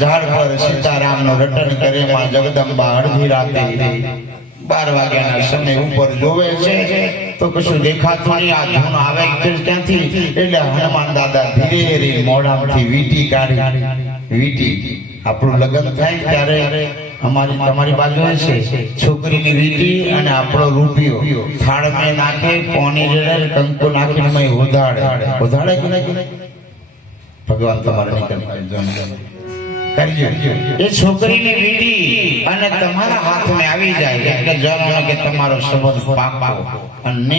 झाड़ સીતારામનું રટન કરે માં જગદંબા અડધી રાતે બાર વાગ્યાના સમય ઉપર જોવે છે, તો કશું દેખાતું નહીં. આ ધૂન આવે ક્યાંથી એટલે હનુમાન દાદા ધીરે મોઢામાંથી વીંટી કાઢી. વીટી. આપણું લગ્ન થાય ત્યારે અમારી તમારી બાજુ છે. છોકરીની વીટી અને આપણો રૂપિયો. થાળમાં નાખે પોની રેડે કંકુ નાખીને કે નહીં? ભગવાન તમારે નહીં એ છોકરીની અને તમારા કે તમારો સંબંધ પાકો. ને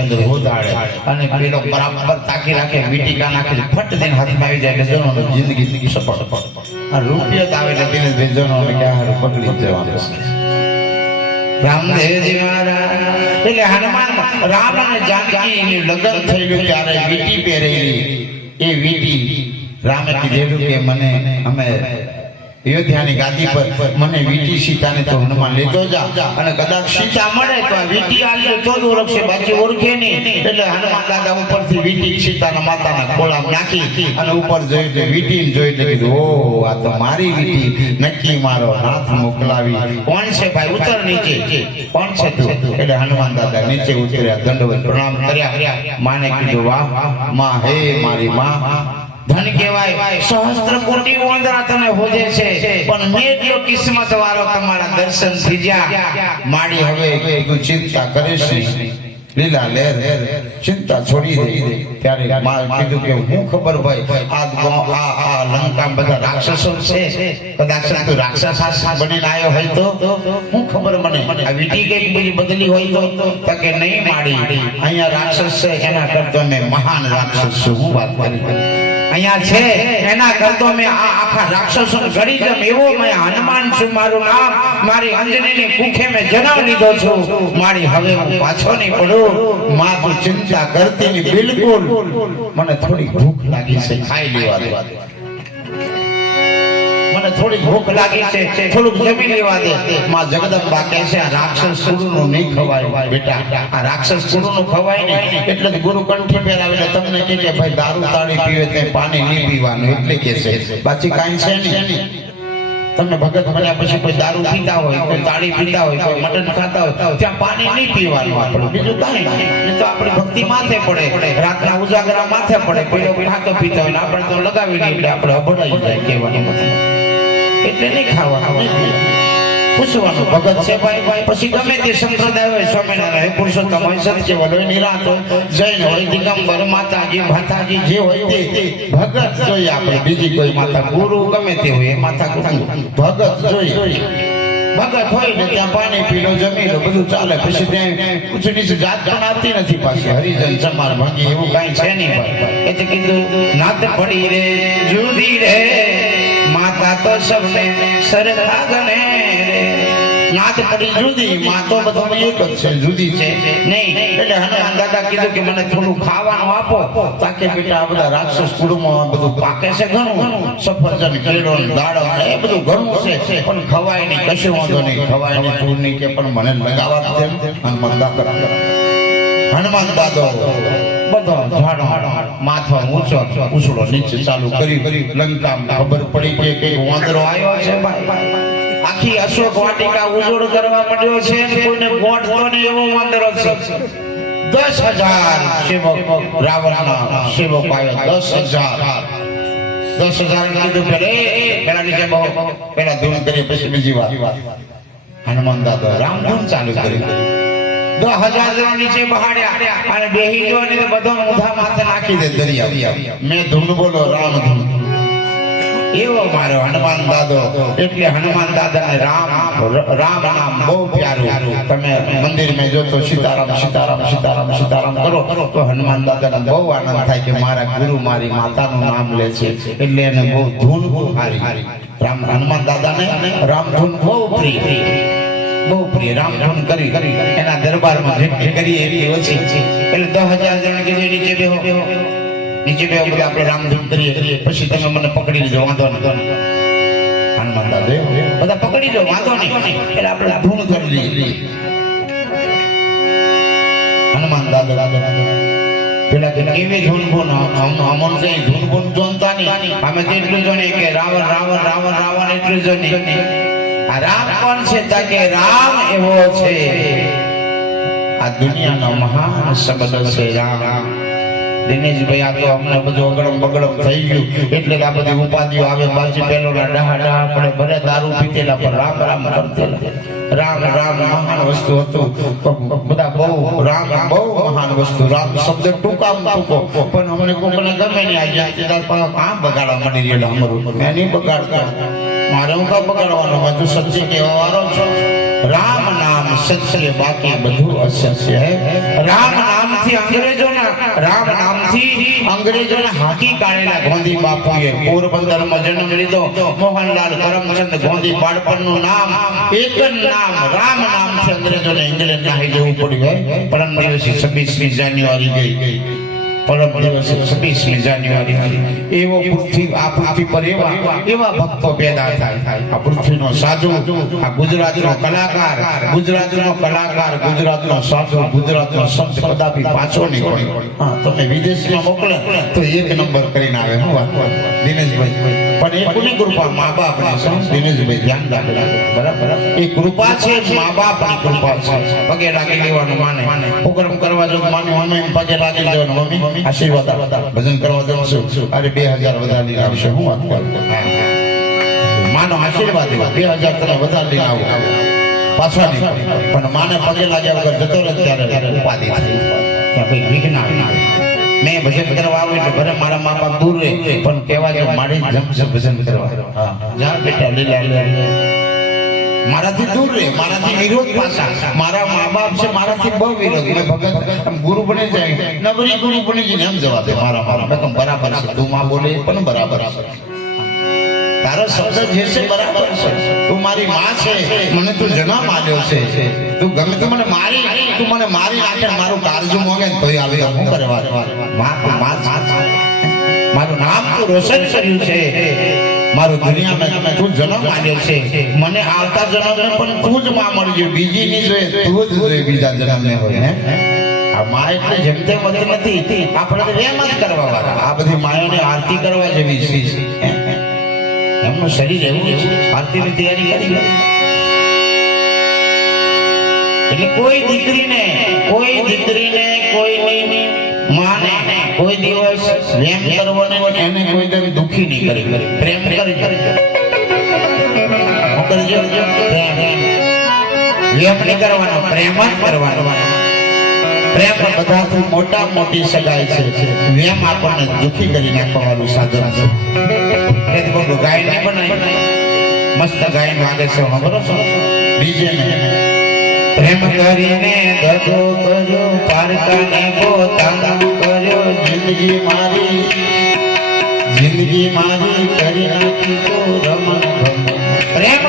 અંદર ઉધાડે અને પેલો બરાબર તાકી રાખે, વીટીકા નાખે, ફટ દઈને હાથમાં જાય એટલે જણો જિંદગી સફળ. આ રૂપિયો આવે એટલે ભાઈ જણો કે આ પકડી જવાનું રામદેવજી મહારાજ એટલે હનુમાન રામ અને જાનકી લગ્ન થયેલું ત્યારે વીટી પહેરેલી. એ વીટી રામે કીધેલું કે મને અમે અયોધ્યાની ગાદી પર મને વીટી સીતાને તો હનુમાન લેતો જા. અને કદાચ સીતા મળે તો વીટી આલ્યો તો જ ઓળખશે બાકી ઓળખે નહીં. એટલે હનુમાન દાદા ઉપરથી વીટી સીતાના માતાના ખોળામાં નાખી અને ઉપર જોઈ તો વીટી જોઈ તો કીધું ઓ આ તો મારી વીટી. નક્કી મારો હાથ મોકલાવી. કોણ છે ભાઈ? ઉતર નીચે. કોણ છે? તું એટલે હનુમાન દાદા નીચે ઉતર્યા દંડવત પ્રણામ કર્યા. માને કીધું વાહમાં હે મારી માં. ધન કહેવાય, સહસ્ત્ર કોટી વંદના તને હોજે છે. પણ મેં જો કિસ્મત વાળો તમારા દર્શન થઈ ગયા માડી હવે તું ચિંતા નહીં. લીલા લેર ચિંતા છોડી દે. ત્યારે માં કીધું કે હું ખબર ભાઈ આ આ આ લંકા બધા રાક્ષસો છે. કદાચ તું રાક્ષસ બનીને આવ્યો હોય તો? હું ખબર મને, આ વીટી કંઈક બીજી બદલી હોય તો? કે નહીં માડી, અહીંયા રાક્ષસ છે, એના કરતા મેં મહાન રાક્ષસ છું. હું વાત કરી. અહીંયા છે. એના કરતો મેં આ આખા રાક્ષસો ઘડી જમ એવો મેં હનુમાન છું, મારું નામ, મારી અંજનીની કુખે મેં જન્મ લીધો છું. મારી હવે હું પાછો નહીં પડું. માં તું ચિંતા કરતી બિલકુલ. મને થોડી ભૂખ લાગી છે. ખાઈ લેવા દે થોડી ભૂખ લાગી છે, થોડુંક જમી લેવા દે. માં જગદંબા કહે છે, આ રાક્ષસ કુળનું નહીં ખવાય બેટા. આ રાક્ષસ કુળનું ખવાય ને એટલે ગુરુ કંઠી પહેરાવીને તમને કહે કે, ભાઈ, દારૂ તાળી પીવે તે પાણી નહીં પીવાનું. એટલે કે છે. બાકી કાંઈ છે નહીં. તમને ભગત મળ્યા પછી કોઈ દારૂ પીતા હોય, કોઈ તાળી પીતા હોય, કોઈ મટન ખાતા હોય, ત્યાં પાણી નહીં પીવાનું આપણે. બીજું કાંઈ નહીં. તો આપણી ભક્તિ માથે પડે. રાતના ઉજાગરા માથે પડે. કોઈ ખાતો પીતા હોય આપણે તો લગાવી નહીં એટલે આપણે અભડાઈ જાય કહેવાનું મતલબ. એટલે નહીં ખાવાનું પૂછવાનું, ભગત છે ભાઈ? પછી ગમે તે સંપ્રદાય હોય, સ્વામિનારાયણ, પુરુષોત્તમ હોય, સત્ય હોય નિરાત હોય, જૈન હોય, દિગંબર, માતાજી માતાજી જે હોય તે ભગત જોઈએ આપણે. બીજી કોઈ માતા ગુરુ ગમે તે હોય માતા ગુરુ. ભગત જોઈએ. ભગત હોય ને ત્યાં પાણી પી લો જમી લો બધું ચાલે. પછી ત્યાં ઊંચી જાત પણ આવતી નથી પાછી. હરિજન સમાર ભાગી, એવું કાંઈ છે નહીં. એટલે કીધું, નાત પડી રે, જુદી રે માતા તો સૌને સરખા નાત પડી જુદી, માતો બધાને એક જ છે, જુદી છે. નહીં, એટલે હનુમાન દાદા કીધું કે મને થોડું ખાવાનું આપો. તાકે બેટા બધા રાક્ષસ કુળમાં બધું પાકે છે ઘણું. સફરજન કેળો દાડો એ બધું ઘણું છે. પણ ખવાય નહીં, કશું વાંધો નહીં, ખવાય નહીં, તું નહીં કે, પણ મને લગાવવા દે હનુમાન દાદા. હનુમાન દાદો. બધો ઝાડો માથો હનુમાન દાદા રામધૂન ચાલુ કરી. ને હનુમાન દાદો. એટલે હનુમાન દાદાને રામ રામ નામ બહુ પ્યારું. તમે મંદિર મેં જો સીતારામ સીતારામ સીતારામ સીતારામ કરો. તો હનુમાન દાદાને બહુ આનંદ થાય કે મારા ગુરુ મારી માતાનું નામ લે છે. એટલે એને બહુ ધૂન બહુ હારી. રામ, હનુમાન દાદાને રામ ધૂન બહુ પ્રિય. બહુ પ્રિય, રામ ધૂન કરી કરી. એના દરબારમાં ભેટ કરીએ એટલી ઓછી. એટલે દસ હજાર જણ કે નીચે બેહો. નીચે બેહો, બધા આપણે રામધૂન કરીએ. પછી તમે મને પકડી લેજો, વાંધો નહીં. હનુમાન દાદા બધા પકડી લો, વાંધો નહીં. એટલે આપણે ધૂન કરી લઈએ. હનુમાન દાદા પેલા કે કેવી ધૂન બોન અમોન કઈ ધૂન બોન જોનતા નહીં. અમે તો એટલું જાણીએ કે રાવણ રાવણ રાવણ રાવણ એટલું આ રામ કોણ છે તા રામ એવો છે. આ દુનિયાનો મહાન શબ્દ છે રામ. દિનેશભાઈ, આ તો અમને બધું અગડમ બગડમ થઈ ગયું. એટલે આ બધી ઉપાધિઓ આવે પાછી પેલો ડાહા ડાહા પડે. ભલે દારૂ પીતેલા પણ રામ રામ કરતેલા. રામ રામ મહાન વસ્તુ હતું. બધા બહુ રામ, બહુ મહાન વસ્તુ. રામ શબ્દ ટૂંકા ટૂંકો. પણ અમને કોકને ગમે નહીં. આ પર કામ બગાડવા માંડી રહેલા અમારું. નહીં બગાડતા. મારે હું બગાડવાનો? મેં સત્ય કહેવા વાળો છો. રામ નામ સત્ય, બાકી બધું અસત્ય હે. રામ નામથી અંગ્રેજોના, રામ નામથી અંગ્રેજોના હાકી કાઢેલા ગાંધી બાપુએ પોરબંદરમાં જન્મ લીધો. મોહનલાલ કરમચંદ ગાંધી બાળપણનું નામ, એક જ નામ, રામ નામથી અંગ્રેજોને. ઇંગ્લેન્ડ ના જવું પડ્યું હે પરમ દિવસે છવ્વીસમી જાન્યુઆરી ગઈ. પરમ દિવસે છવ્વીસમી જાન્યુઆરી તો એક નંબર કરીને આવે દિનેશભાઈ પણ એ કોની કૃપા મા બાપ દિનેશભાઈ ધ્યાન રાખે બરાબર એ કૃપા છે. મા બાપની કૃપા છે પગે લાગી લેવાનું માને. પ્રોગ્રામ કરવા જો માને મમ્મી પગે લાગી લેવાનું મમ્મી. આશીર્વાદ. ભજન કરવા જાઉં છું અરે બે હજાર વધારી આવશે હું વાત કરું. માનો આશીર્વાદ બે હજાર તને વધારે લઈને આવું પાછા નહીં પણ માને પગે લાગ્યા વગર જતો રહે ત્યારે ઉપાધિ કોઈ વિઘ્ન આવે. મેં ભજન કરવા આવ્યું એટલે ભલે મારા મા બાપ દૂર રહે પણ કહેવા જો મારે જમશે ભજન કરવા હા જા બેટા લીલા મારાથી દૂર રહે, મારાથી વિરોધ પાછા. મારા મા બાપ છે, મારાથી બહુ વિરોધ મેં ભગત ગુરુ બને જાય. નબળી ગુરુ બની જઈને એમ જવા દે મારા મારા મેં બરાબર છે, તું માં બોલે પણ બરાબર તારો શબ્દ જે છે બરાબર છે. તું મારી માં છે, મને તું જન્મ આપ્યો છે. તું ગમે તો મને મારી, તું મને મારી નાખે મારું કાળજું મોગે તોય આવી હું કરવા માં, તું માં. મારું નામ તું રોશન કર્યું છે. મારું દુનિયામાં તું જન્મ માન્યો છે. મને આવતા જન્મને પણ તું જ માં મળજો બીજી ની જોઈએ તું જ જોઈએ બીજા જન્મને હોય હે? આ માય એટલે જેમ તેમ હોતી નથી. આપણે તો એમ જ કરવા વાળા. આ બધી માયાની આરતી કરવા જેવી છે? એમનું શરીર એવું છે. આરતીની તૈયારી કરી એટલે કોઈ દીકરીને કોઈ દીકરીને કોઈની માને કોઈ દિવસ પ્રેમ કરવાનો નહીં એને કોઈ દિવસ દુખી નહીં કરી પ્રેમ કરી કરજો. પ્રેમ. વ્યમ નહીં કરવાનો. પ્રેમ જ કરવાનો. પ્રેમ બધાથી મોટા મોટી સગાઈ છે. વ્યમ આપણને દુખી કરી નાખવાનું સાધન છે. એટલે બધું ગાય નહીં બનાવી. મસ્ત ગાય માગે છે. છો બીજે ને પ્રેમ કરીને દગો કર્યો પારકાને પોતાનું કર્યો, જિંદગી મારી જિંદગી મારી કરી નાખી તો રમણ પ્રેમ